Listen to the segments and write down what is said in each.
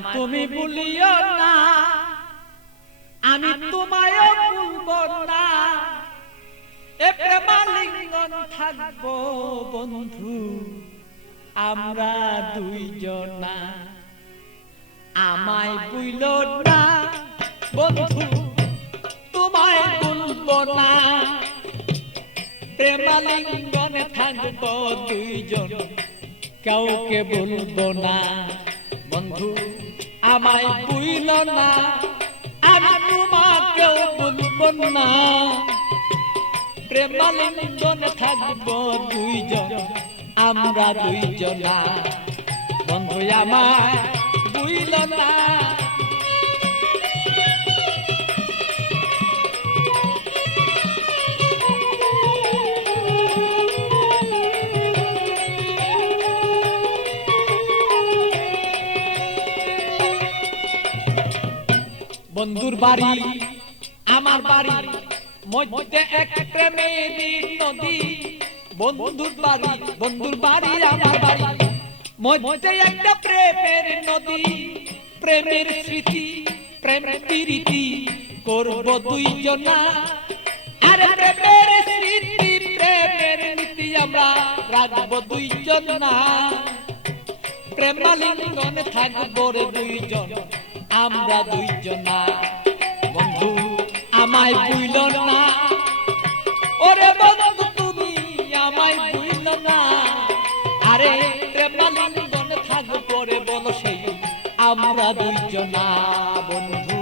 আমায় তুমি ভুলিও না, আমি তোমায়ও ভুলবো না। এ প্রেমালিঙ্গন থাকবো বন্ধু আমরা দুইজনা। আমায় ভুলো না বন্ধু, তোমায় ভুলবো না। প্রেমালিঙ্গনে থাকবো দুইজন, কাউকে ভুলবো না। বন্ধু আমায় ভুলো না, আমি তোমাকেও ভুলবো না। প্রেমালিঙ্গনে থাকবো দুইজন আমরা দুইজনা। বন্ধু আমায় ভুলো না। বন্ধুর বাড়ি আমার বাড়ি মধ্যে এক প্রেমের নদী। বন্ধুর বাড়ি আমার বাড়ি মধ্যে একটা প্রেমের নদী। প্রেমের স্মৃতি প্রেম প্রীতি করব দুইজনা। আরে প্রেমের স্মৃতি প্রেমের নীতি আমরা রাখবো দুইজনা। প্রেমালিঙ্গনে থাকবো রে দুইজন আমরা দুইজনা। বন্ধু আমায় ভুলো না, ওরে বন্ধু তুমি আমায় ভুলো না। আরে প্রেমালিঙ্গনে থাকবো রে বলো সেই আমরা দুইজনা। বন্ধু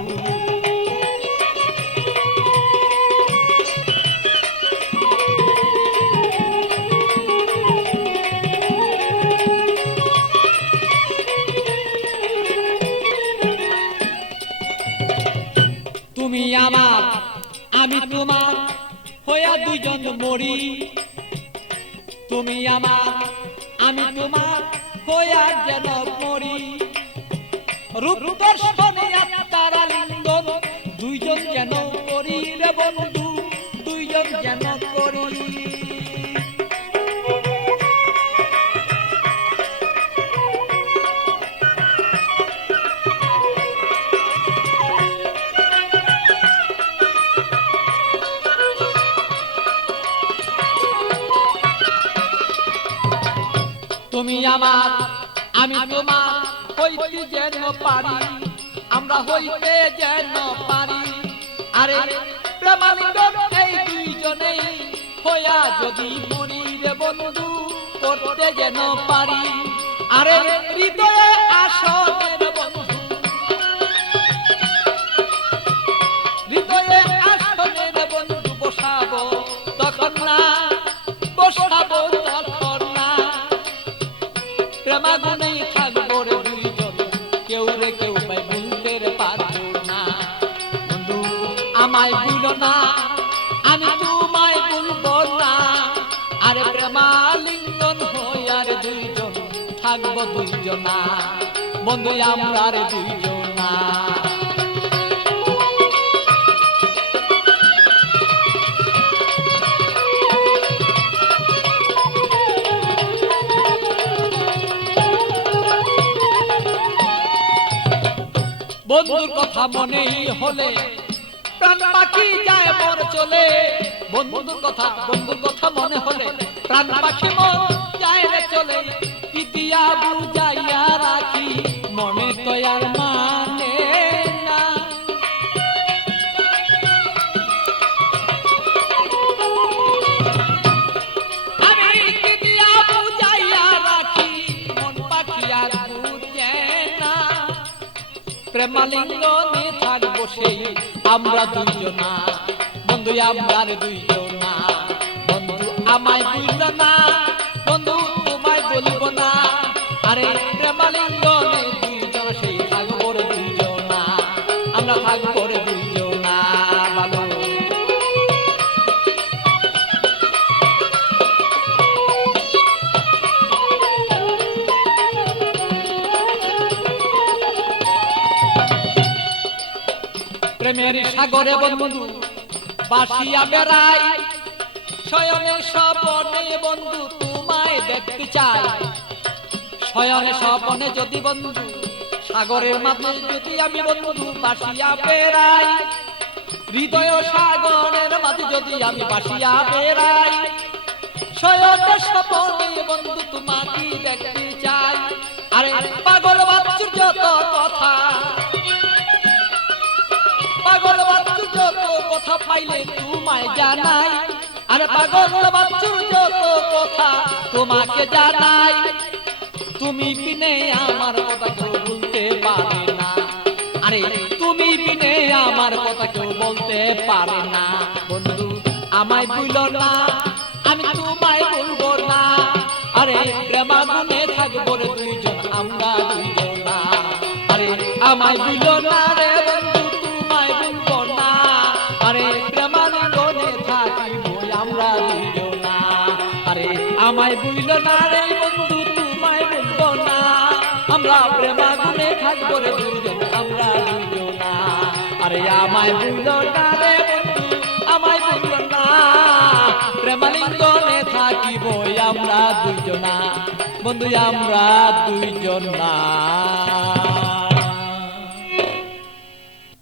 তুমি আমার আমি তোমার হইয়া দুইজন মরি। তুমি আমার আমি তোমার হইয়া যেন মরি। রূপ দর্শনে তারা লিঙ্গন দুইজন যেন করি রে বন্ধু, দুইজন যেন করি। তুমি আমার আমি তোমার হইতে যেন পারি, আমরা হইতে যেন পারি। আরে প্রেমালিঙ্গন এই দুইজনেই হইয়া যদি মরি রে বন্ধু করতে যেন পারি। আরে হৃদয়ে আসনে রে বন্ধু, হৃদয়ে আসনে রে বন্ধু বসাবো তখন না, বসাবো তখন না। প্রেমাগুনেই থাকবো রে দুইজন, কেউ রে কেউ পাই ভুলতে রে পারবো না। বন্ধু আমায় ভুলো না, আমি তোমায় ভুলবো না। আরে প্রেমালিঙ্গন হইয়া রে দুইজন থাকবো দুইজনা। বন্ধু আমরা রে দুইজনা। বন্ধুর কথা মনেই হলে প্রাণ পাখি যায় মন চলে। বন্ধুর কথা মনে হলে প্রাণ পাখি মন যায় রে চলে। পিতিয়া বুঝাইয়া রাখি মনে তো আর মানে না। আমি পিতিয়া বুঝাইয়া রাখি মন পাখি আর বুঝে না। প্রেমালিঙ্গনে থাকবো সেই আমরা দুইজনা। বন্ধু আমরা দুইজনা। বন্ধু আমায় ভুলো না, বন্ধু তোমায় বলবো না। আরে প্রেমালিঙ্গনে দুইজন সেই থাকবো রে দুইজনা, আমরা থাকবো রে দুইজনা। ভালো প্রেমের সাগরে বন্ধু বাসিয়া বেড়াই। শয়নে স্বপনে বন্ধু তোমায় দেখতে চাই। শয়নে স্বপনে যদি বন্ধু সাগরের মাঝে যদি আমি বন্ধু বাসিয়া বেড়াই, হৃদয় সাগরের মাঝে যদি আমি বাসিয়া বেড়াই, শয়নে স্বপনে বন্ধু তোমাকে দেখতে চাই। আরে পাগল বাচ্চুর যত কথা, পাগল বাচ্চুর যত কথা পাইলে তোমায় জানাই। আরে পাগল বাচ্চুর যত কথা তোমাকে জানাই। তুমি বিনে আমার কথা কেউ বলতে পারে না। আরে তুমি বিনে আমার কথা কেউ বলতে পারে না। বন্ধু আমায় ভুলো না, আমি তোমায় ভুলবো না। আরে প্রেমাগুনে থাকবো রে দুইজন আমরা দুইজন না। আরে আমায় ভুলো না রে বন্ধু তোমায় ভুলবো না। আরে প্রেমাগুনে থাকিবো আমরা দুইজন না। আরে আমায় ভুলো না রে বন্ধু তোমায় ভুলবো না। আমরা প্রেমাগুনে থাকবো রে দুইজন আমরা দুইজন না। আরে আমায় ভুলো না রে বন্ধু আমায় ভুলো না। প্রেমালিঙ্গনে থাকিব আমরা দুইজনা বন্ধু আমরা দুইজন না।